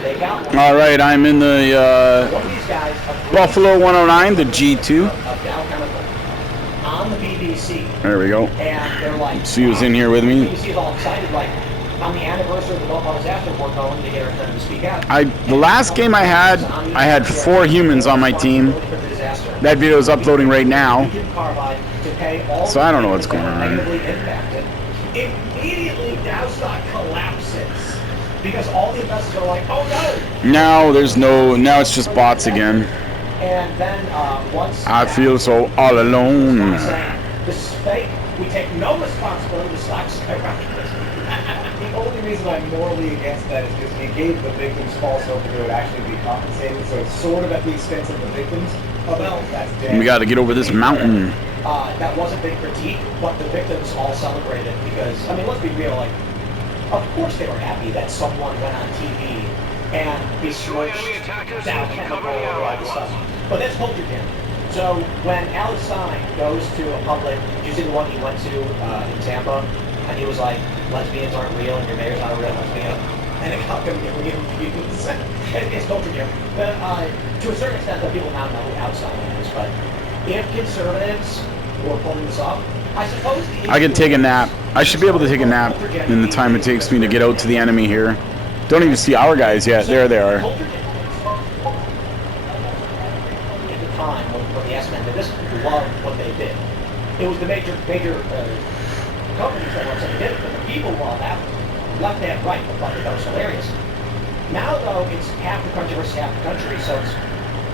All right, I'm in the Buffalo 109, the G2. On the BBC. There we go. And they're like, Sue was in here with me. BBC is all excited, like, on the anniversary of the Belfast disaster, we're going to get them to speak out. The last game I had 4 humans on my team. That video is uploading right now. So I don't know what's going on. Immediately, Dowstock collapses because all the investors are like, "Oh no!" Now it's just bots again. And then once I feel so all alone. This is fake. We take no responsibility. The stock's skyrocketed. The only reason I'm morally against that is because you gave the victims false hope that they would actually be compensated, so it's sort of at the expense of the victims. Well, that's dead. We got to get over this mountain. That was a big critique, but the victims all celebrated because, I mean, let's be real, like, of course they were happy that someone went on TV and besmirched Dow Chemical or all this stuff. But that's culture jam. So when Alex Stein goes to a public, did you see the one he went to in Tampa? And he was like, lesbians aren't real and your mayor's not a real lesbian. And it got him million views. It's culture jam. But to a certain extent, the people now know who Alex Stein is. But if conservatives were pulling this off, I suppose I could take a nap. I should be able to take a nap in the time it takes me to get out to the enemy here. Don't even see our guys yet. There they are. At the time when the S-Men did this, loved what they did. It was the major companies that were saying they did it, but the people were all that left and right. They thought that was hilarious. Now, though, it's half the country versus half the country, so it's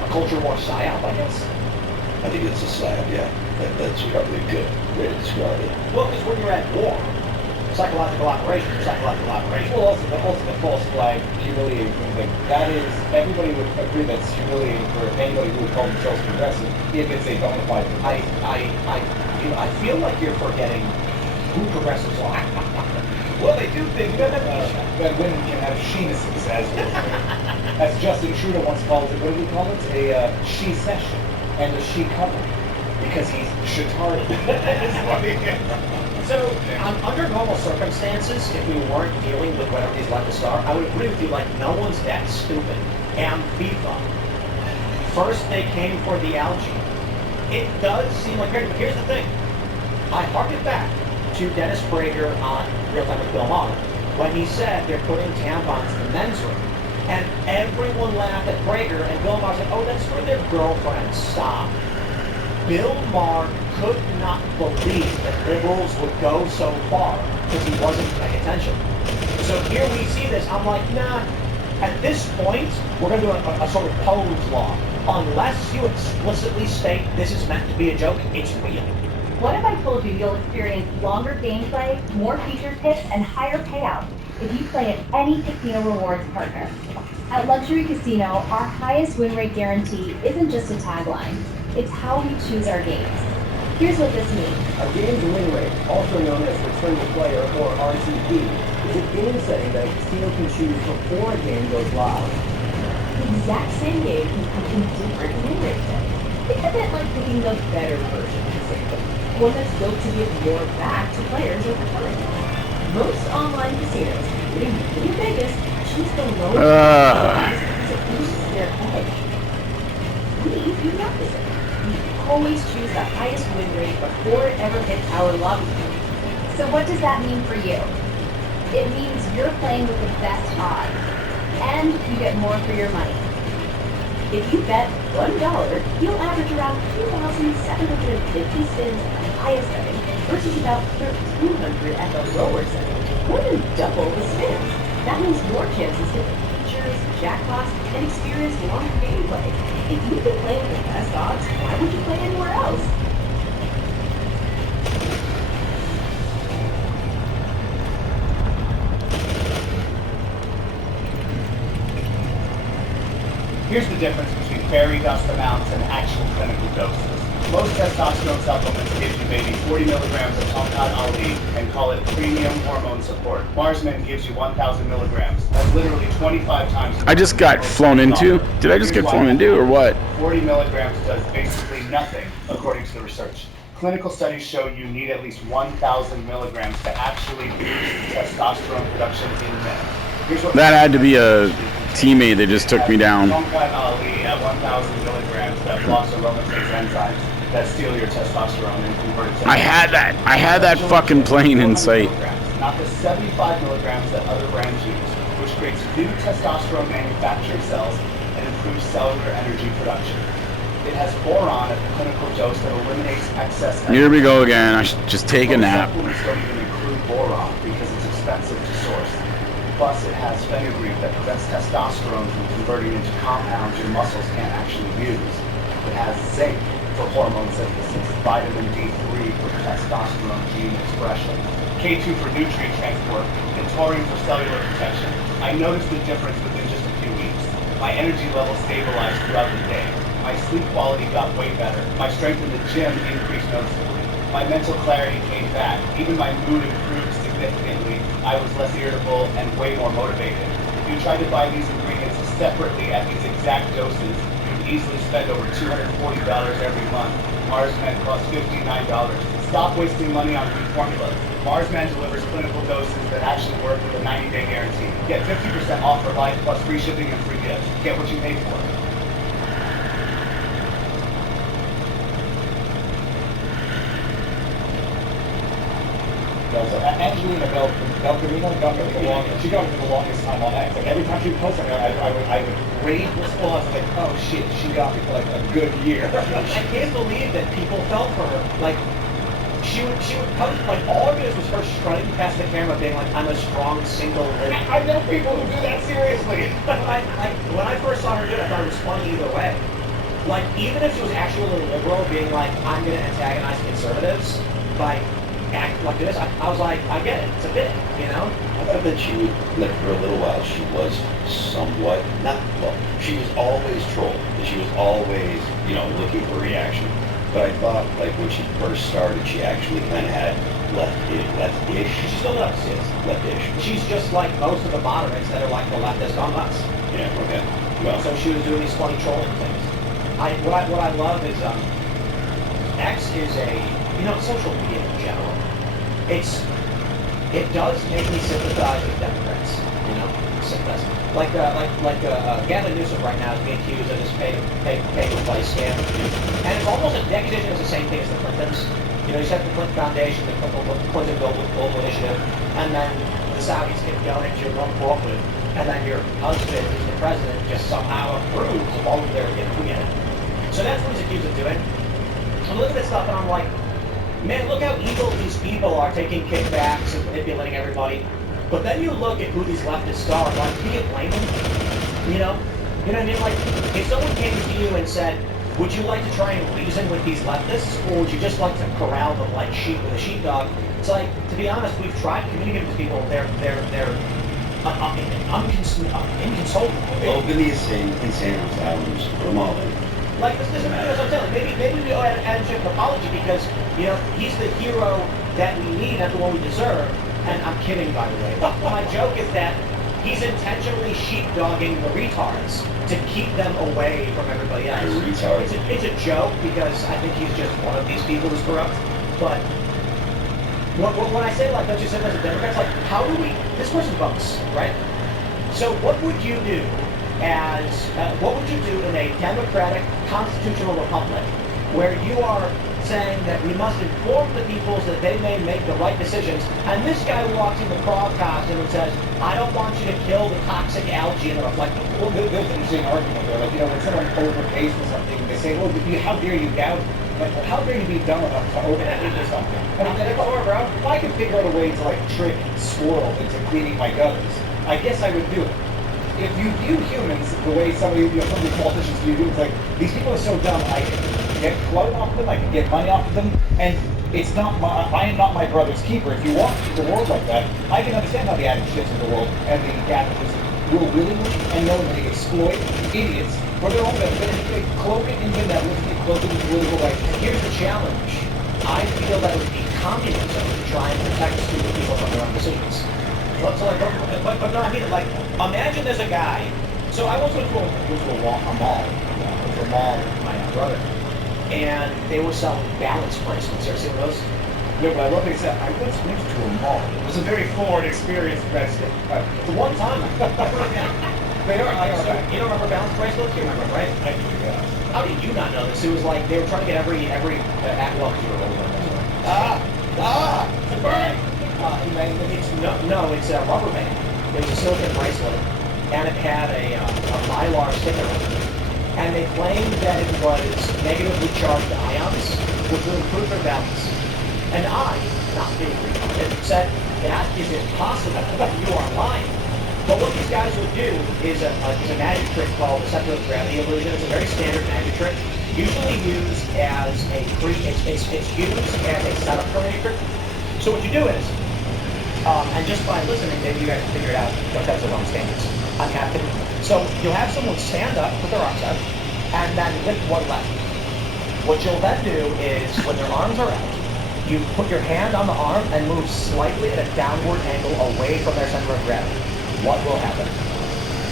a culture war psyop, I guess. I think it's a psyop, yeah. That's probably a good way to describe it. Well, because when you're at war, psychological operation. Well, also the ultimate false flag, humiliating thing. That is, everybody would agree that's humiliating for anybody who would call themselves progressive if it's a bona fide. I feel like you're forgetting who progressives are. Well, they do think that women can have she-nesses, as Justin Trudeau once called it. What did he call it? A she-session and a she-covering. Because he's shitarded. So, under normal circumstances, if we weren't dealing with whatever these leftists are, I would agree with you, like, no one's that stupid. And FIFA. First, they came for the algae. It does seem like crazy, but here's the thing. I harken back to Dennis Prager on Real Time with Bill Maher when he said they're putting tampons in the men's room. And everyone laughed at Prager, and Bill Maher said, oh, that's for their girlfriends. Stop. Bill Maher could not believe that liberals would go so far because he wasn't paying attention. So here we see this. I'm like, nah. At this point, we're going to do a sort of pose law. Unless you explicitly state this is meant to be a joke, it's real. What if I told you you'll experience longer gameplay, more features hits, and higher payouts if you play at any casino rewards partner? At Luxury Casino, our highest win rate guarantee isn't just a tagline. It's how we choose our games. Here's what this means. A game's win rate, also known as return to player or RTP, is a game setting that a casino can choose before a game goes live. The exact same game can come in different win rate settings. Think of it like picking the better version of Casino, one that's built to give more back to players over time. Most online casinos, including Vegas, choose the lowest because it boosts their edge. We do the opposite. Always choose the highest win rate before it ever hits our lobby. So what does that mean for you? It means you're playing with the best odds, and you get more for your money. If you bet $1, you'll average around 2,750 spins at the highest setting versus about 1,300 at the lower setting. More than double the spins. That means more chances to hit features, jackpots, and experience longer gameplay. If you can play with the best odds, why would you play anywhere else? Here's the difference between fairy dust amounts and actual clinical doses. Most testosterone supplements give you maybe 40 milligrams of Tongkat Ali and call it premium hormone support. Marsman gives you 1,000 milligrams. That's literally 25 times. I just got flown into. Did I just get flown into or what? 40 milligrams does basically nothing, according to the research. Clinical studies show you need at least 1,000 milligrams to actually boost testosterone production in men. Here's what That had to be a teammate that just took me down. Tongkat Ali at 1,000 milligrams that blocks aromatase enzymes that steal your testosterone and convert it to... I had that fucking plane in sight. Not the 75 milligrams that other brands use, which creates new testosterone manufacturing cells and improves cellular energy production. It has boron at the clinical dose that eliminates excess energy. Here we go again. I should just take a nap. Supplements don't even include boron because it's expensive to source. Plus, it has fenugreek that prevents testosterone from converting into compounds your muscles can't actually use. It has zinc for hormone synthesis, vitamin D3 for testosterone gene expression, K2 for nutrient transport, and taurine for cellular protection. I noticed the difference within just a few weeks. My energy level stabilized throughout the day. My sleep quality got way better. My strength in the gym increased noticeably. My mental clarity came back. Even my mood improved significantly. I was less irritable and way more motivated. If you tried to buy these ingredients separately at these exact doses, you'd easily spend over $240 every month. Marsman costs $59. Stop wasting money on weak formulas. Marsman delivers clinical doses that actually work with a 90-day guarantee. Get 50% off for life plus free shipping and free gifts. Get what you pay for. So Angelina Belcarino she got me the longest time on X. Like every time she posts something, I would rate response like, oh shit, she got me for like a good year. I can't believe that people fell for her. Like, she would post, like, all of it was her strutting past the camera being like, I'm a strong single lady. I know people who do that seriously. When I first saw her do it, I thought it was funny either way. Like, even if she was actually a little liberal, being like, I'm going to antagonize conservatives by act like this, I was like, I get it. It's a bit, you know? I thought that she would, like, for a little while, she was somewhat, not, well, she was always trolled. She was always, you know, looking for reaction. But I thought, like, when she first started, she actually kind of had left-ish. She still does, yes. Left-ish. She's just like most of the moderates that are like the leftist on us. Yeah, okay. Well, So she was doing these funny trolling things. What I love is X is a, you know, social media in general. It does make me sympathize with Democrats. You know, sympathize. Like Gavin Newsom right now is being accused of this pay-to-play scam, and it's almost a accusation is the same thing as the Clintons. You know, you set the Clinton Foundation, the Clinton Global Initiative, and then the Saudis get going into your nonprofit, and then your husband, who's the president, just somehow approves of all of their input. So that's what he's accused of doing. I look at this stuff and I'm like, man, look how evil these people are, taking kickbacks and manipulating everybody. But then you look at who these leftists are, like, can you blame them? You know what I mean? Like, if someone came to you and said, would you like to try and reason with these leftists, or would you just like to corral them like sheep with a sheepdog? It's like, to be honest, we've tried communicating with people. They're inconsolable. open the insane asylums, put them all in. Like, this isn't what I'm telling. Maybe we owe Adam Schiff an apology because, you know, he's the hero that we need, not the one we deserve. And I'm kidding, by the way. My joke is that he's intentionally sheepdogging the retards to keep them away from everybody else. The retards. It's a joke because I think he's just one of these people who's corrupt. But when I say, like, don't you sympathize with Democrats, like, how do we, this person votes, right? So what would you do what would you do in a democratic constitutional republic where you are saying that we must inform the people so that they may make the right decisions, and this guy walks in the frog costume and says, I don't want you to kill the toxic algae in the reflective pool. Well, there's an interesting argument there. Like, you know, when someone overpays for something, they say, well, how dare you gouge me? Like, well, how dare you be dumb enough to overpay for something? I mean, if I could figure out a way to, like, trick squirrels into cleaning my gutters, I guess I would do it. If you view humans the way some of these politicians view humans, like, these people are so dumb, I can get clout off of them, I can get money off of them, and it's not I am not my brother's keeper. If you want to keep the world like that, I can understand how the Adam Schiffs of the world and the Gavin's will willingly and knowingly exploit idiots for their own benefit, and they cloak it in benevolence, they cloak it in political righteousness. Here's the challenge. I feel that it would be communism to try and protect stupid people from their own decisions. But no, I mean, like, imagine there's a guy. So I once went to a mall with my brother, and they were selling balance bracelets. You ever seen those? No, but I love it. I once went to a mall. It was a very foreign experience, but The one time, they are. I so, you don't remember balance bracelets? You remember, right? I do, yeah. How did you not know this? It was like they were trying to get every well, you were older. It's a bird. It's a rubber band. It was a silicone bracelet, and it had a Mylar sticker on it. And they claimed that it was negatively charged ions, which would improve their balance. And I, not being retarded, said that is impossible. You are lying. But what these guys would do is a magic trick called the center of gravity illusion. It's a very standard magic trick, usually used as it's used as a setup for a magic trick. So what you do is, and just by listening, maybe you guys can figure it out what that's wrong standards. I'm happy. So you'll have someone stand up, put their arms out, and then lift one leg. What you'll then do is, when their arms are out, you put your hand on the arm and move slightly at a downward angle away from their center of gravity. What will happen?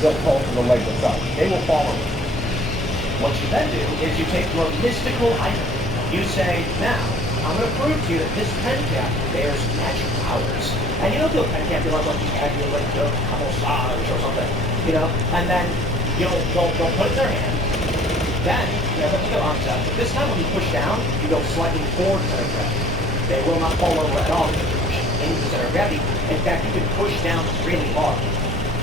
They'll fall from the leg that's up. They will fall over. What you then do is you take your mystical item. You say, now, I'm going to prove to you that this pen cap bears magic powers. And you don't do a pen cap, you're like you have your like a couple stars or something, you know? And then they'll put it in their hand. Then they'll put their arms out. This time when you push down, you go slightly forward to center of gravity. They will not fall over at all because you're pushing into the center of gravity. In fact, you can push down really hard.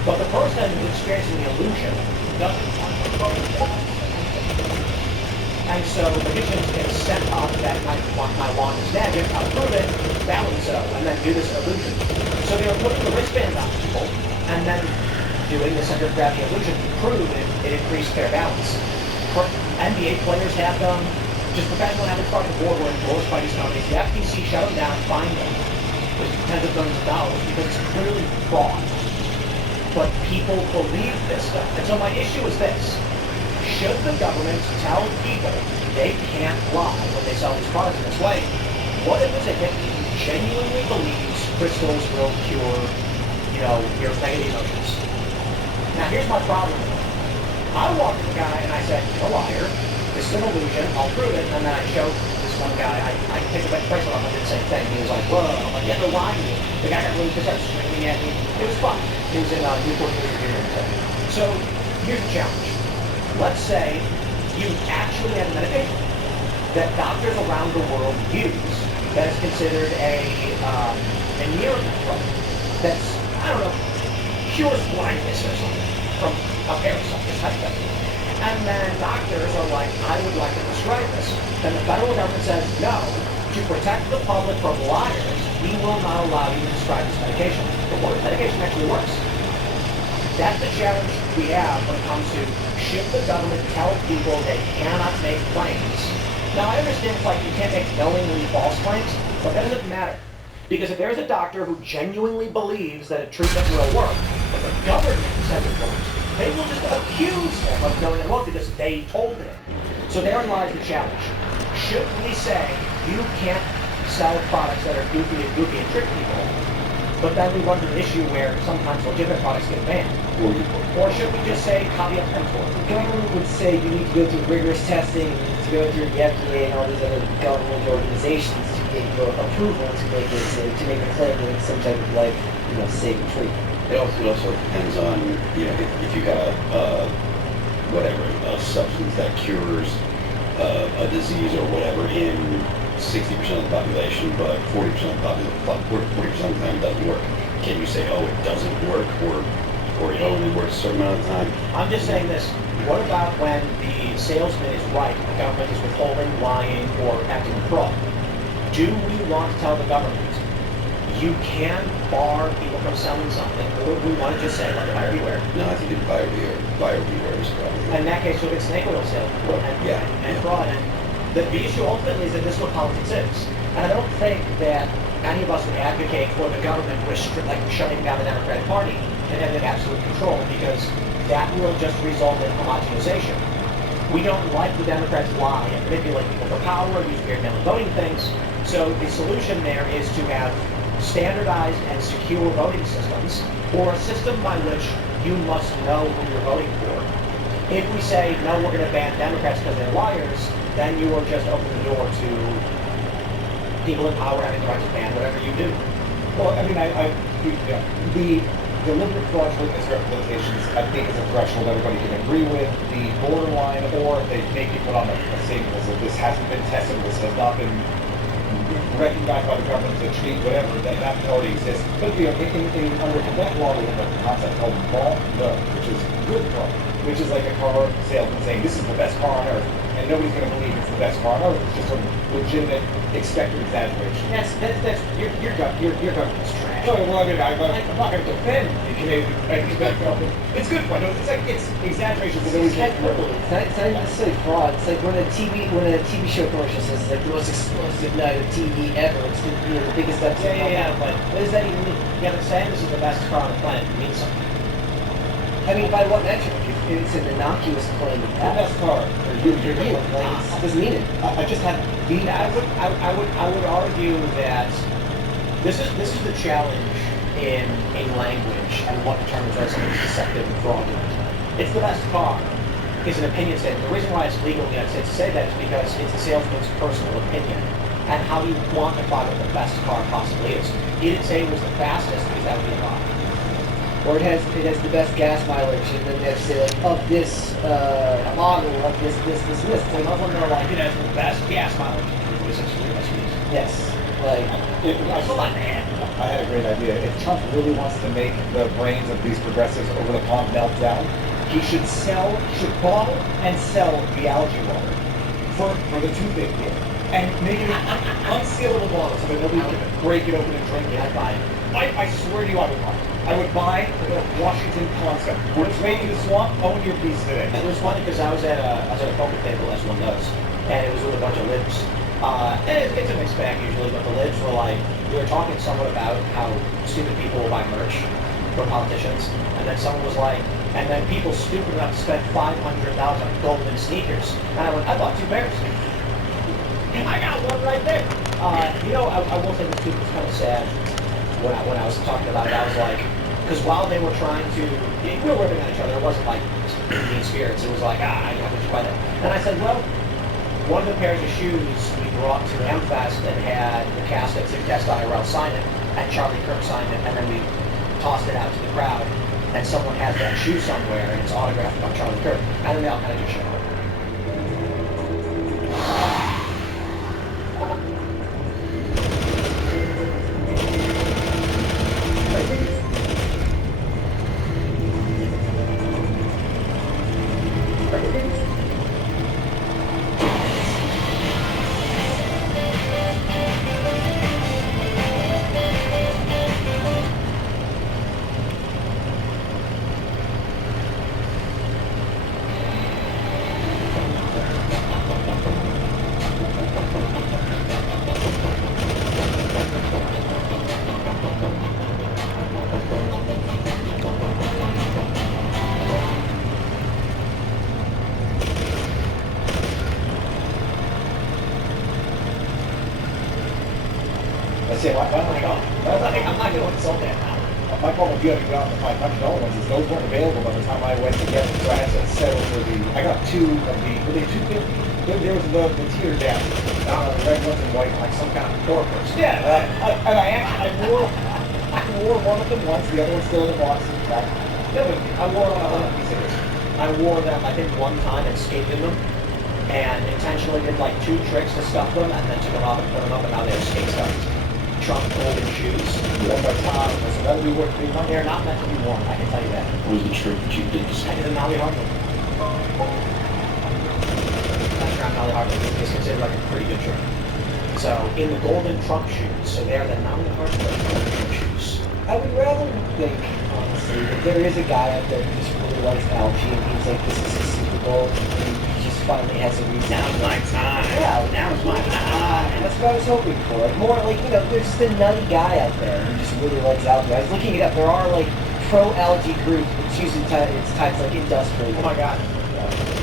But the person who's experiencing the illusion doesn't want to go down. And so the magicians can set up that my wand is magic, I'll prove it, balance it up, and then do this illusion. So they were putting the wristband on people, and then doing the center of gravity illusion to prove it increased their balance. NBA players have them. Just professional athletes start the board were endorsed by these companies. The FTC shut them down, fined them with tens of billions of dollars because it's clearly fraud. But people believe this stuff. And so my issue is this. Should the government tell people they can't lie when they sell these products in this way? What if it's a hippie who genuinely believes crystals will cure, your negative emotions? Now here's my problem with it. I walked to the guy and I said, you're a liar. This is an illusion. I'll prove it. And then I showed this one guy. I picked up a bracelet off and did the same thing. He was like, whoa. I'm like, yeah, they're lying to me. The guy got really pissed, started screaming at me. It was fun. He was in Newport News Review. So here's the challenge. Let's say you actually have a medication that doctors around the world use that is considered a miracle drug that's, cures blindness or something from a parasite, this type of thing. And then doctors are like, I would like to prescribe this. Then the federal government says, no, to protect the public from liars, we will not allow you to prescribe this medication. But what if medication actually works? That's the challenge we have when it comes to, should the government tell people they cannot make claims? Now I understand it's like you can't make knowingly false claims, but that doesn't matter. Because if there's a doctor who genuinely believes that a treatment will work, but the government says it won't, they will just accuse them of knowing it won't because they told them. So therein lies the challenge. Should we say you can't sell products that are goofy and trick people, but then we run into an issue where sometimes legitimate products get banned? Or should we just say copy up mTOR? The government would say you need to go through rigorous testing, you need to go through the FDA and all these other government organizations to get your approval to make a claim that it's some type of safe treatment. It also depends on, if you got a substance that cures a disease or whatever in 60% of the population, but 40% of the time it doesn't work. Can you say, oh, it doesn't work, or it only works a certain amount of time? I'm just saying this. What about when the salesman is right, the government is withholding, lying, or acting fraud? Do we want to tell the government, you can bar people from selling something, or do we want to just say, like, buyer beware? No, I think buyer beware is probably. In that case, you'll get snake oil sales and fraud. And the issue ultimately is that this is what politics is. And I don't think that any of us would advocate for the government shutting down the Democratic Party and having absolute control, because that will just result in homogenization. We don't like the Democrats lie and manipulate people for power, use weird mail-in voting things. So the solution there is to have standardized and secure voting systems, or a system by which you must know who you're voting for. If we say, no, we're going to ban Democrats because they're liars, then you are just opening the door to people in power having the right to ban whatever you do. Well, I mean, the deliberate fraudulent misrepresentations, I think, is a threshold everybody can agree with. The borderline, or if they make you put on a statement that this hasn't been tested, this has not been recognized by the government to treat whatever, that already exists. But under Quebec law, we have a concept called bon neuf, which is good car, which is like a car salesman saying, this is the best car on earth. And nobody's going to believe it's the best car on earth. It's just a legitimate, expected exaggeration. That's your government's trash. No, well, I mean, I'm not going to defend the Canadian. It's good fun. It's exaggeration, but always It's not even necessarily fraud. It's like when a TV show commercial says it's like the most explosive night of TV ever. It's the biggest episode. Yeah, but What does that even mean? yeah, but saying this is the best car on the planet means something. I mean, by what metric? If it's an innocuous claim, the best car. Like, it doesn't mean it. I just had the. I would argue that this is the challenge in language and what determines whether something is deceptive and fraudulent. It's the best car. It's an opinion statement. The reason why it's legal in the United States to say that is because it's a salesman's personal opinion. And how do you quantify what the best car possibly is? He didn't say it was the fastest because that would be a lie. Or it has the best gas mileage, and then they have to say like of this model, of this. Some of them are like, it has the best gas mileage. This is Yes, like That's a lot, man. I had a great idea. If Trump really wants to make the brains of these progressives over the pond melt down, he should bottle and sell the algae water for the toothache deal. And make it unsealable bottle so that nobody can break it open and drink it. I'd buy it. I swear to you, I would buy it. I would buy the Washington concept. We're trading the swamp, own your piece today. It was funny because I was at a poker table, as one does, and it was with a bunch of libs. And it's a mixed bag usually, but the libs were like, we were talking somewhat about how stupid people will buy merch from politicians, and then someone was like, and then people stupid enough to spend $500 on golden sneakers. And I went, I bought 2 pairs. I got one right there. I will say this too, it's kind of sad. When I was talking about it, I was like, because while they were trying to, we were ripping on each other, it wasn't like mean spirits, it was like, how would you buy that? And I said, well, one of the pairs of shoes we brought to M-Fest and had the cast at Suggest IRL sign it, and Charlie Kirk signed it, and then we tossed it out to the crowd, and someone has that shoe somewhere, and it's autographed by Charlie Kirk, and then they all kind of just showed up. Let's see, why don't I go? I'm not going to insult that now. My problem with you having got the $500 ones is those weren't available by the time I went to get them, so I had to settle for I got 2 of the, were they $250? There was the teeter down, the red ones and white, like some kind of door person. Yeah, and I wore one of them once, the other one's still in the box. I wore them, I think, one time and skated in them, and intentionally did like 2 tricks to stuff them, and then took them off and put them up, and now they're skate stuffed. Trump golden shoes. One by Tom, so that'll be worth being on They're not meant to be worn, I can tell you that. What was the trick that you did? I did a Nolly Hartley. That Trump Nolly Hartley is considered like a pretty good trick. So, in the golden Trump shoes, so they're the Nolly Hartley golden Trump shoes. I would rather think, honestly, that there is a guy out there who just really likes algae and he's like, this is his Super Bowl, and he just finally has a reason. Now's my time. Yeah, Now's my time. that's what I was hoping for. Like, more like, there's just a nutty guy out there who just really likes algae. I was looking it up. There are, like, pro-algae groups. It's usually it's tied to, like, industrial. Oh my god.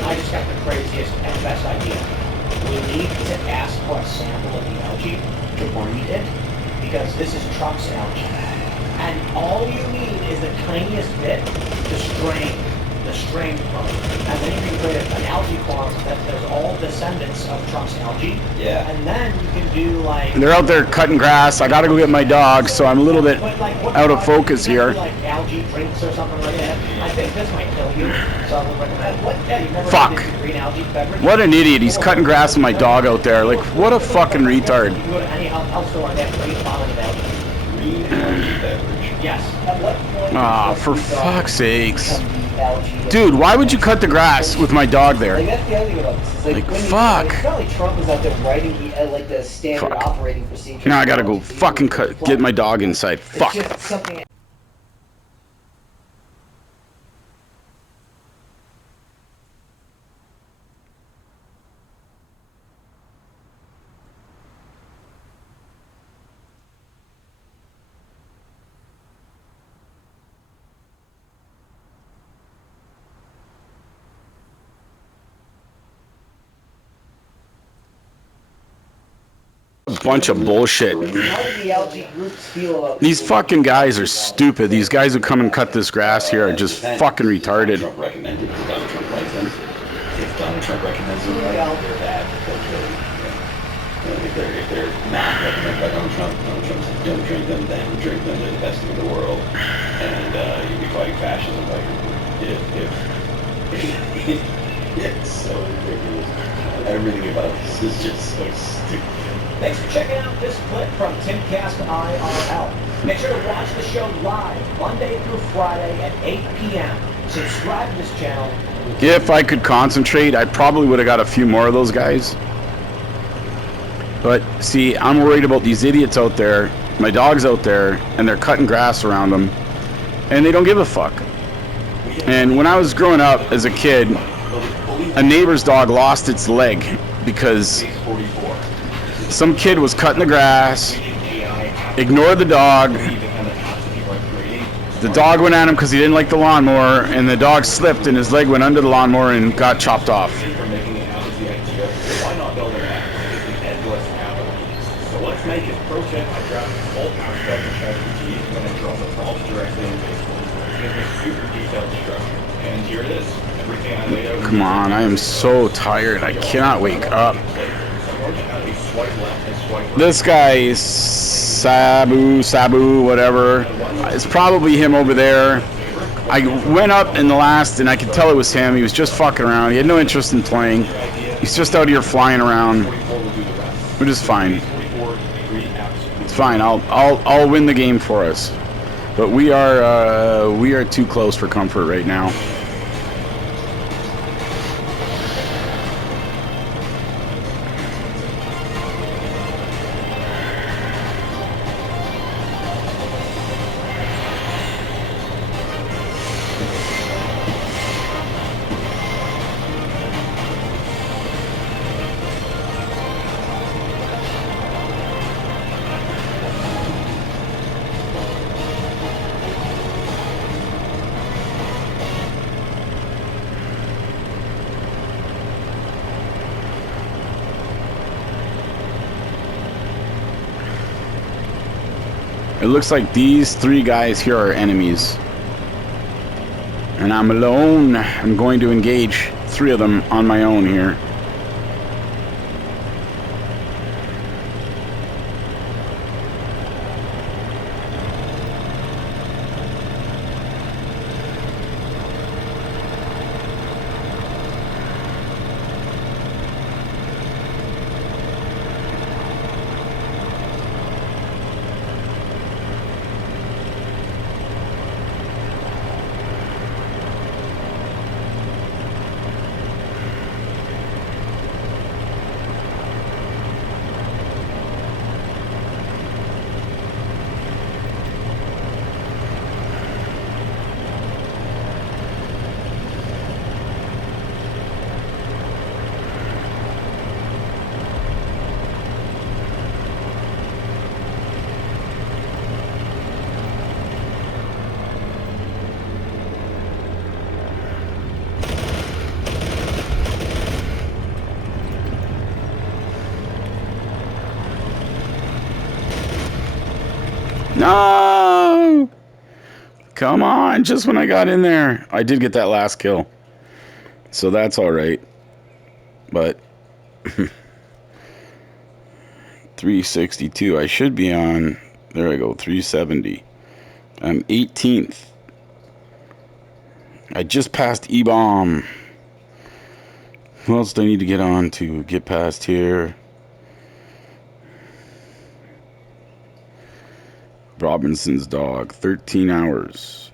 I just got the craziest and best idea. We need to ask for a sample of the algae to breed it, because this is Trump's algae. And all you need is the tiniest bit to strain the strained mode. And then you can create an algae farm that does all descendants of Trump's algae. Yeah. And then you can do like... They're out there cutting grass. I gotta go get my dog, so I'm a little bit out of focus here. Like algae drinks or something like that. I think this might kill you, so I would recommend. What? Yeah, you've never Fuck. had this green algae beverage? What an idiot. He's cutting grass with my dog out there. Like, what a fucking retard. You can go to any health store and they have great bottling of algae. Green algae beverage. Yes. At what point Ah, does for the dog fuck's sakes. become the algae? Dude, why would you cut the grass with my dog Like, there? that's the other thing about this. It's Like, when fuck. It's not like Trump was out there writing the standard Fuck. operating procedure. Now I gotta go fucking get my dog inside. It's Fuck. just something. A bunch of bullshit. How do the algae groups feel about These fucking guys are stupid. These guys who come and cut this grass here are just fucking retarded. Trump recommended because Donald Trump likes them. If Donald Trump recommends them, they're bad. If they're not recommended by Donald Trump says don't drink them, then drink them. They're the best thing in the world, and you'll be fighting fascism. Like if it's so ridiculous. Everything about this is just so stupid. Thanks for checking out this clip from Timcast IRL. Make sure to watch the show live Monday through Friday at 8 p.m. Subscribe to this channel. If I could concentrate, I probably would have got a few more of those guys. But see, I'm worried about these idiots out there. My dog's out there, and they're cutting grass around them, and they don't give a fuck. And when I was growing up as a kid, a neighbor's dog lost its leg because some kid was cutting the grass, ignored the dog. The dog went at him because he didn't like the lawnmower, and the dog slipped and his leg went under the lawnmower and got chopped off. Why not build an app with the endless capital? So let's make it. Pro tip, I grabbed all aspects of ChatGPT and then I drop the prompts directly in Facebook. It gives me super detailed structure. And here it is. Everything I laid out. Come on, I am so tired. I cannot wake up. This guy is Sabu, whatever. It's probably him over there. I went up in the last, and I could tell it was him. He was just fucking around. He had no interest in playing. He's just out here flying around, which is fine. It's fine. I'll win the game for us. But we are too close for comfort right now. It looks like these three guys here are enemies. And I'm alone. I'm going to engage three of them on my own here. No! Come on, just when I got in there. I did get that last kill. So that's all right. But 362. I should be on, there I go, 370. I'm 18th. I just passed E-Bomb. Who else do I need to get on to get past here? Robinson's dog, 13 hours.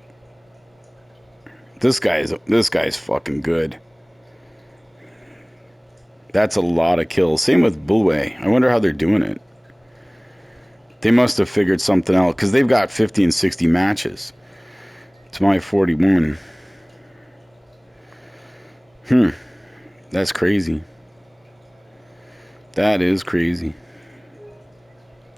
This guy's fucking good. That's a lot of kills. Same with Bulway. I wonder how they're doing it. They must have figured something out because they've got 50 and 60 matches. It's my 41. That's crazy. That is crazy.